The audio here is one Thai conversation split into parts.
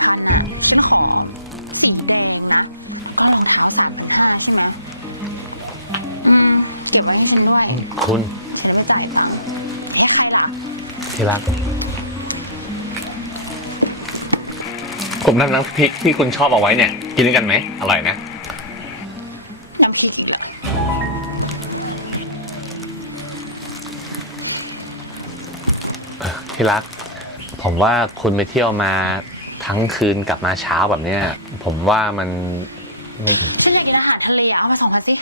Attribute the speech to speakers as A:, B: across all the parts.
A: คุณที่รักผมทำน้ำพริกที่คุณชอบเอาไว้เนี่ย กินด้วยกันไหมอร่อยนะ
B: น้ำพริก
A: ที่รัก ผมว่าคุณไปเที่ยวมา ทั้งคืนกลับมาเช้าแบบเนี้ย ผมว่ามันไม่
B: ฉันอยากกินอาหารทะเลอะเอามาสองพันสิ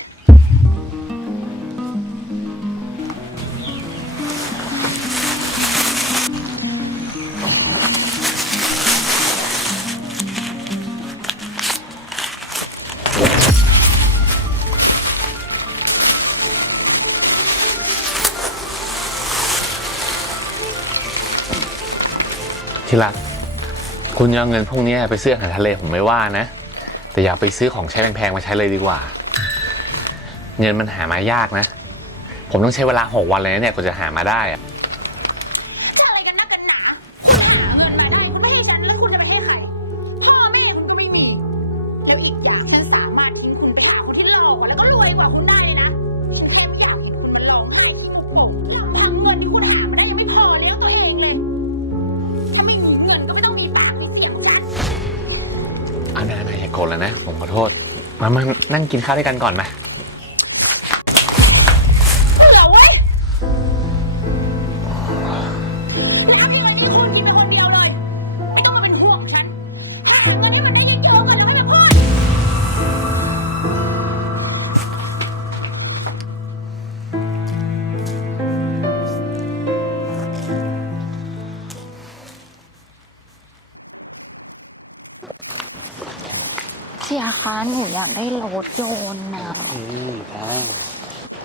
A: ที่รัก คุณจะเอาเงินพวกนี้ไปซื้ออาหารทะเลผมไม่ว่านะ แต่อย่าไปซื้อของใช้แพงๆมาใช้เลยดีกว่า เงินมันหามายากนะ ผมต้องใช้เวลาหกวันเลยนะเนี่ยกว่าจะหามาได้อะ
B: จะอะไรกันนักกันหนาหาเงินมาได้คุณไม่ให้ฉันแล้วคุณจะไปให้ใครพ่อแม่คุณก็ไม่มีแล้วอีกอย่าง กร
A: ธแล้วนะ ผมขอโทษ มามานั่งกินข้าวด้วยกันก่อนไหม
B: เบื่อเว้ยน้ำนี่มันนี่คุณกินเป็นคนเดียวเลย ไม่ต้องมาเป็นห่วงฉันแค่หาเงินให้มันได้เยอะ เสียคะหนูอยากได้รถยนต์นะ
C: อืมได้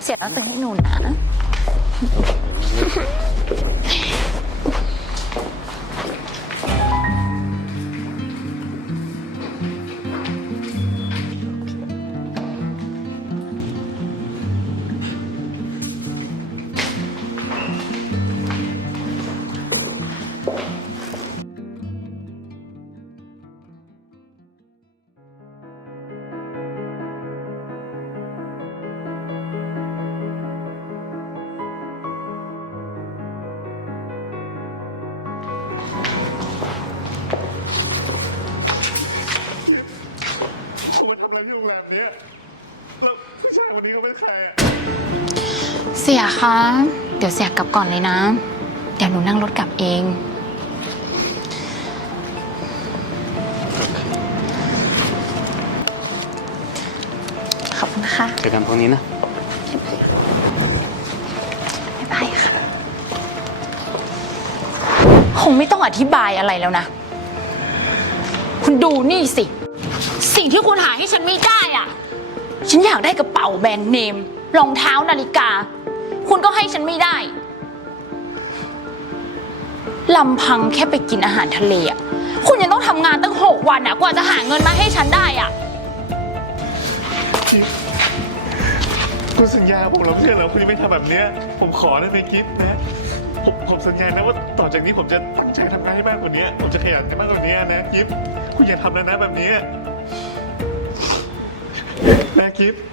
B: เสียต้องซื้อให้หนูนะ
D: ผม แรมเนี้ยแล้วผู้ชายคนนี้เขาเป็นใครอะ
B: เสียคะ เดี๋ยวเสียกลับก่อนเลยนะ เดี๋ยวหนูนั่งรถกลับเอง ขอบคุณค่ะ
C: เจอกันพรุ่งนี้นะ
B: บ๊ายบายค่ะ คงไม่ต้องอธิบายอะไรแล้วนะ คุณดูนี่สิสิ่ง ที่คุณหาให้ฉันไม่ได้อะ ฉันอยากได้กระเป๋าแบรนด์เนมรองเท้านาฬิกา คุณก็ให้ฉันไม่ได้ลำพังแค่ไปกินอาหารทะเลอะคุณยังต้องทำงานตั้งหกวันอะกว่าจะหาเงินมาให้ฉันได้อะ
D: คุณสัญญาผมแล้วไม่ใช่เหรอคุณยังไม่ทำแบบเนี้ย ผมขอได้ไหมกิฟนะ ผมผมสัญญานะว่าต่อจากนี้ผมจะตั้งใจทำงานให้มากกว่านี้ ผมจะขยันให้มากกว่านี้นะกิฟคุณอย่าทำแล้วนะแบบนี้ กิฟต์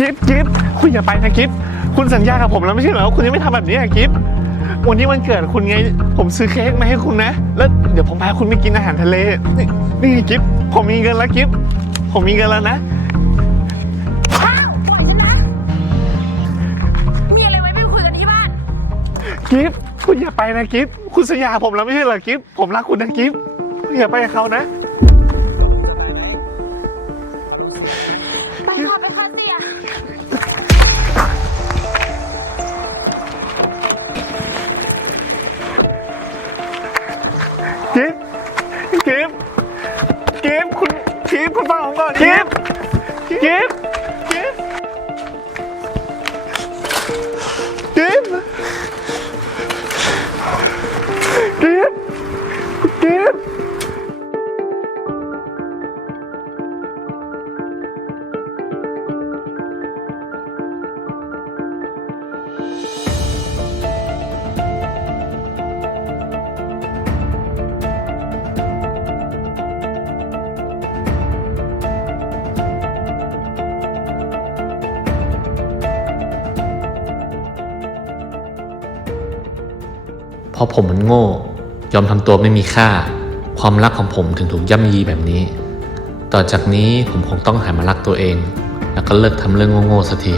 D: กิฟต์กิฟต์คุณอย่าไปนะกิฟต์คุณสัญญากับผมแล้วไม่ใช่เหรอว่าคุณยังไม่ทำแบบนี้อะกิฟต์วันนี้วันเกิดคุณไง ผมซื้อเค้กมาให้คุณนะ แล้วเดี๋ยวผมพาคุณไปกินอาหารทะเล นี่นี่ไงกิฟต์ผมมีเงินแล้วกิฟต์ผมมีเงินแล้วนะ
B: อ้าวปล่อยฉันนะ มีอะไรไว้ไปคุยกันที่บ้าน
D: กิฟต์คุณอย่าไปนะกิฟต์คุณสัญญาผมแล้วไม่ใช่เหรอกิฟต์ผมรักคุณนะกิฟต์คุณอย่าไปกับเขานะ
A: ราะผมมันโง่ ยอมทำตัวไม่มีค่า ความรักของผมถึงถูกย่ำยีแบบนี้ ต่อจากนี้ผมคงต้องหันมารักตัวเอง แล้วก็เลิกทำเรื่องโง่ๆสักที